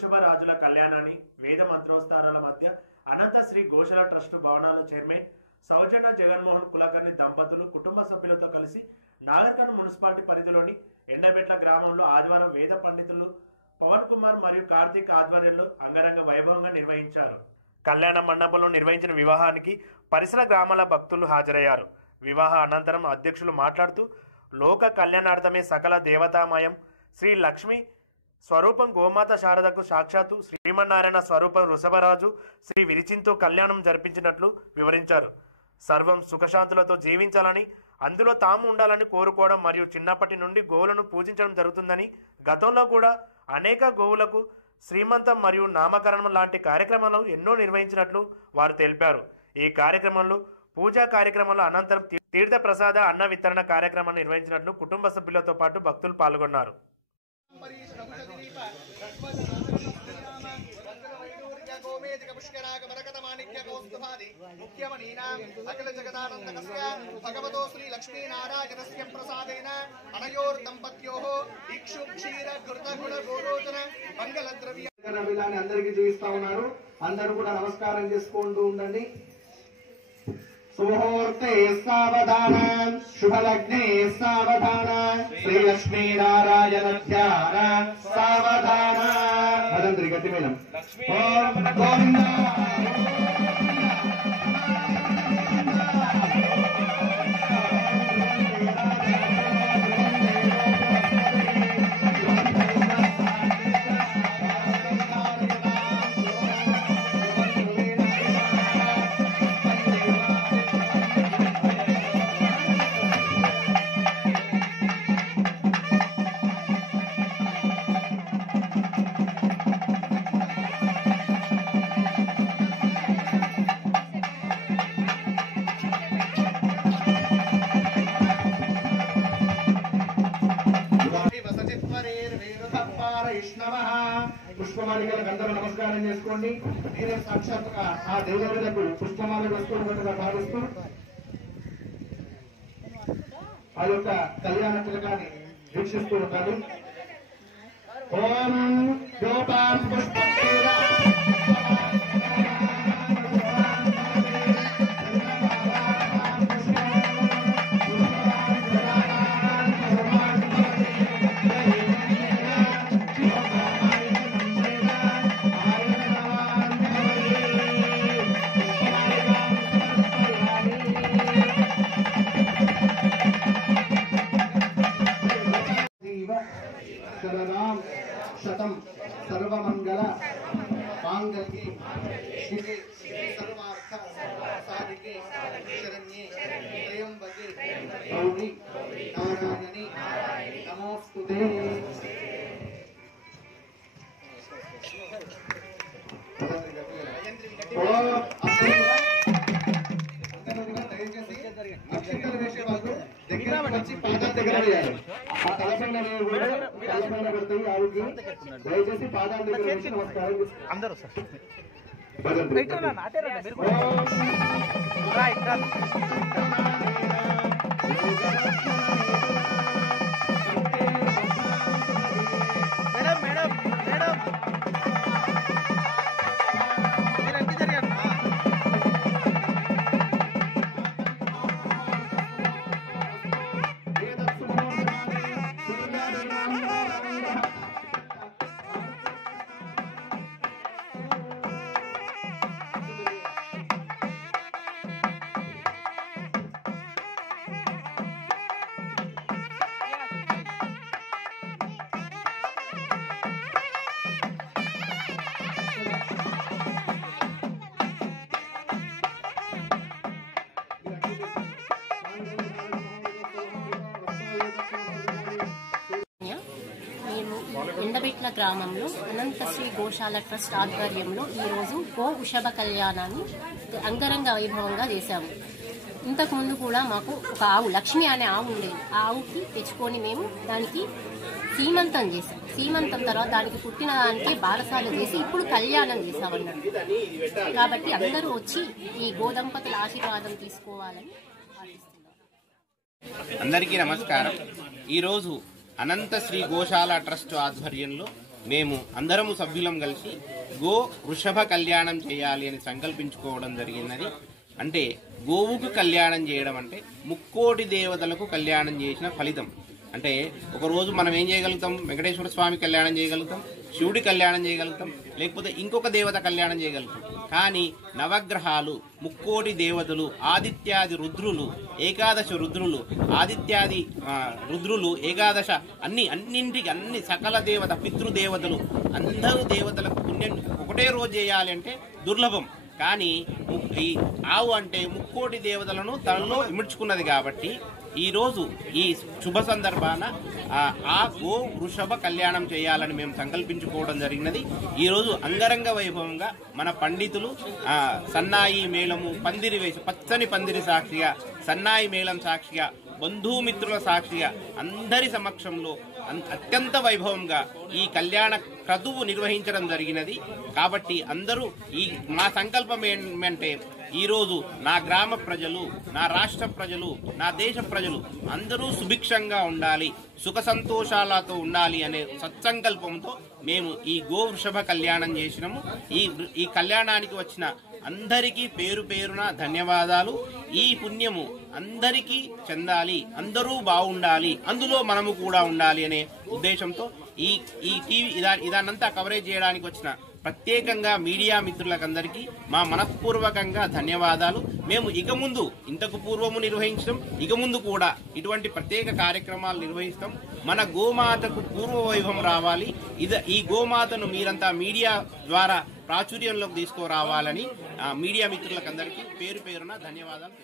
వృషభరాజుల కళ్యాణాన్ని వేద మంత్రోస్తారాల మధ్య అనంత శ్రీ గోశాల ట్రస్ట్ భవనాల చైర్మన్ సౌజన్య జగన్మోహన్ కులకర్ణి దంపతులు కుటుంబ సభ్యులతో కలిసి నాగర్కర్నూలు మున్సిపాలిటీ పరిధిలోని ఎండబెట్ల గ్రామంలో ఆదివారం వేద పండితులు పవన్ కుమార్ మరియు కార్తీక్ ఆధ్వర్యంలో అంగరంగ వైభవంగా నిర్వహించారు. కళ్యాణ మండపంలో నిర్వహించిన వివాహానికి పరిసర గ్రామాల భక్తులు హాజరయ్యారు. వివాహ అనంతరం అధ్యక్షులు మాట్లాడుతూ లోక కళ్యాణార్థమే సకల దేవతామయం శ్రీ లక్ష్మి స్వరూపం గోమాత శారదకు సాక్షాత్తు శ్రీమన్నారాయణ స్వరూపం వృషభరాజు శ్రీ విరిచింతో కళ్యాణం జరిపించినట్లు వివరించారు. సర్వం సుఖశాంతులతో జీవించాలని, అందులో తాము ఉండాలని కోరుకోవడం మరియు చిన్నప్పటి నుండి గోవులను పూజించడం జరుగుతుందని, గతంలో కూడా అనేక గోవులకు శ్రీమంతం మరియు నామకరణం లాంటి కార్యక్రమాలు ఎన్నో నిర్వహించినట్లు వారు తెలిపారు. ఈ కార్యక్రమంలో పూజా కార్యక్రమంలో అనంతరం తీర్థ ప్రసాద అన్న వితరణ కార్యక్రమాన్ని నిర్వహించినట్లు కుటుంబ సభ్యులతో పాటు భక్తులు పాల్గొన్నారు. భగవతో శ్రీ లక్ష్మీనారాయణస్య ప్రసాదేన అనయోర్ దంపత్యోః ఇక్షు క్షీర ఘృత గుణ గోరోచన మంగళ ద్రవ్య విధాన్ని అందరికీ చూపిస్తా ఉన్నారు. అందరూ కూడా నమస్కారం చేసుకుంటూ ఉండండి. సుముహూర్తే సావధాన, శుభలగ్నే సావధాన, శ్రీ లక్ష్మీనారాయణ ధ్యాన సావధాన. భజంత్రి గట్టి మేళం. ఓం గోవింద పుష్పమాలికలకు అందరూ నమస్కారం చేసుకోండి. మీరే సాక్షాత్తుగా ఆ దేవులకు పుష్పమాల వేస్తున్నట్టుగా భావిస్తూ ఆ యొక్క కళ్యాణ తిలకాన్ని వీక్షిస్తూ ఉంటారు. ఓం యోపాన్ శతం సర్వమంగళ మాంగళ్యే శివే సర్వార్థ సాధికే శరణ్యే త్రయంబకే గౌరీ నారాయణి నమోస్తుతే. నక్షత్రాలు వేసే వాళ్ళు దగ్గర వచ్చి పాదాల దగ్గర వేయాలి. ఆ తలపైన తలపైన పెడతాయి ఆవుకి. దయచేసి పాదాల దగ్గర వేసి నమస్కారం అందరూ ఎండబెట్ల గ్రామంలో అనంత శ్రీ గోశాల ట్రస్ట్ ఆధ్వర్యంలో ఈరోజు గో వృషభ కళ్యాణాన్ని అంగరంగ వైభవంగా చేశాము. ఇంతకుముందు కూడా మాకు ఒక ఆవు లక్ష్మి అనే ఆవు ఉండేది. ఆ ఆవుకి తెచ్చుకొని మేము దానికి సీమంతం చేసాం. సీమంతం తర్వాత దానికి పుట్టిన దానికి బారసాలు చేసి ఇప్పుడు కళ్యాణం చేశామన్నట్టు. కాబట్టి అందరూ వచ్చి ఈ గోదంపతుల ఆశీర్వాదం తీసుకోవాలని ఆశిస్తున్నాం. అందరికీ నమస్కారం. ఈరోజు అనంత శ్రీ గోశాల ట్రస్ట్ ఆధ్వర్యంలో మేము అందరము సభ్యులం కలిసి గో వృషభ కళ్యాణం చేయాలి అని సంకల్పించుకోవడం జరిగినది. అంటే గోవుకు కళ్యాణం చేయడం అంటే ముక్కోటి దేవతలకు కళ్యాణం చేసిన ఫలితం. అంటే ఒకరోజు మనం ఏం చేయగలుగుతాం, వెంకటేశ్వర స్వామి కళ్యాణం చేయగలుగుతాం, శివుడి కళ్యాణం చేయగలుగుతాం, లేకపోతే ఇంకొక దేవత కళ్యాణం చేయగలుగుతాం. కానీ నవగ్రహాలు, ముక్కోటి దేవతలు, ఆదిత్యాది రుద్రులు, ఏకాదశ రుద్రులు, ఆదిత్యాది రుద్రులు, ఏకాదశ అన్ని సకల దేవత పితృదేవతలు అందరూ దేవతలకు పుణ్యం ఒకటే రోజు చేయాలి అంటే దుర్లభం. కానీ ఈ ఆవు అంటే ముక్కోటి దేవతలను తనలో ఇముడ్చుకున్నది కాబట్టి ఈరోజు ఈ శుభ సందర్భాన ఆ గో వృషభ కళ్యాణం చేయాలని మేము సంకల్పించుకోవడం జరిగినది. ఈరోజు అంగరంగ వైభవంగా మన పండితులు సన్నాయి మేళము పందిరి వేసి పచ్చని పందిరి సాక్షిగా, సన్నాయి మేళం సాక్షిగా, బంధుమిత్రుల సాక్షిగా అందరి సమక్షంలో అత్యంత వైభవంగా ఈ కళ్యాణ క్రతువు నిర్వహించడం జరిగినది. కాబట్టి అందరూ మా సంకల్పం ఏమంటే ఈరోజు నా గ్రామ ప్రజలు, నా రాష్ట్ర ప్రజలు, నా దేశ ప్రజలు అందరూ సుభిక్షంగా ఉండాలి, సుఖ సంతోషాలతో ఉండాలి అనే సత్సంకల్పంతో మేము ఈ గో వృషభ కళ్యాణం చేసినాము. ఈ కళ్యాణానికి వచ్చిన అందరికీ పేరు పేరున ధన్యవాదాలు. ఈ పుణ్యము అందరికీ చెందాలి, అందరూ బాగుండాలి, అందులో మనము కూడా ఉండాలి అనే ఉద్దేశంతో ఈ టీవీ ఇదానంతా కవరేజ్ చేయడానికి వచ్చిన ప్రత్యేకంగా మీడియా మిత్రులకందరికీ మా మనఃపూర్వకంగా ధన్యవాదాలు. మేము ఇక ముందు ఇంతకు పూర్వము నిర్వహించడం, ఇక ముందు కూడా ఇటువంటి ప్రత్యేక కార్యక్రమాలు నిర్వహిస్తాం. మన గోమాతకు పూర్వ వైభవం రావాలి. ఈ గోమాతను మీరంతా మీడియా ద్వారా ప్రాచుర్యంలోకి తీసుకురావాలని మీడియా మిత్రులకందరికీ పేరు పేరున ధన్యవాదాలు.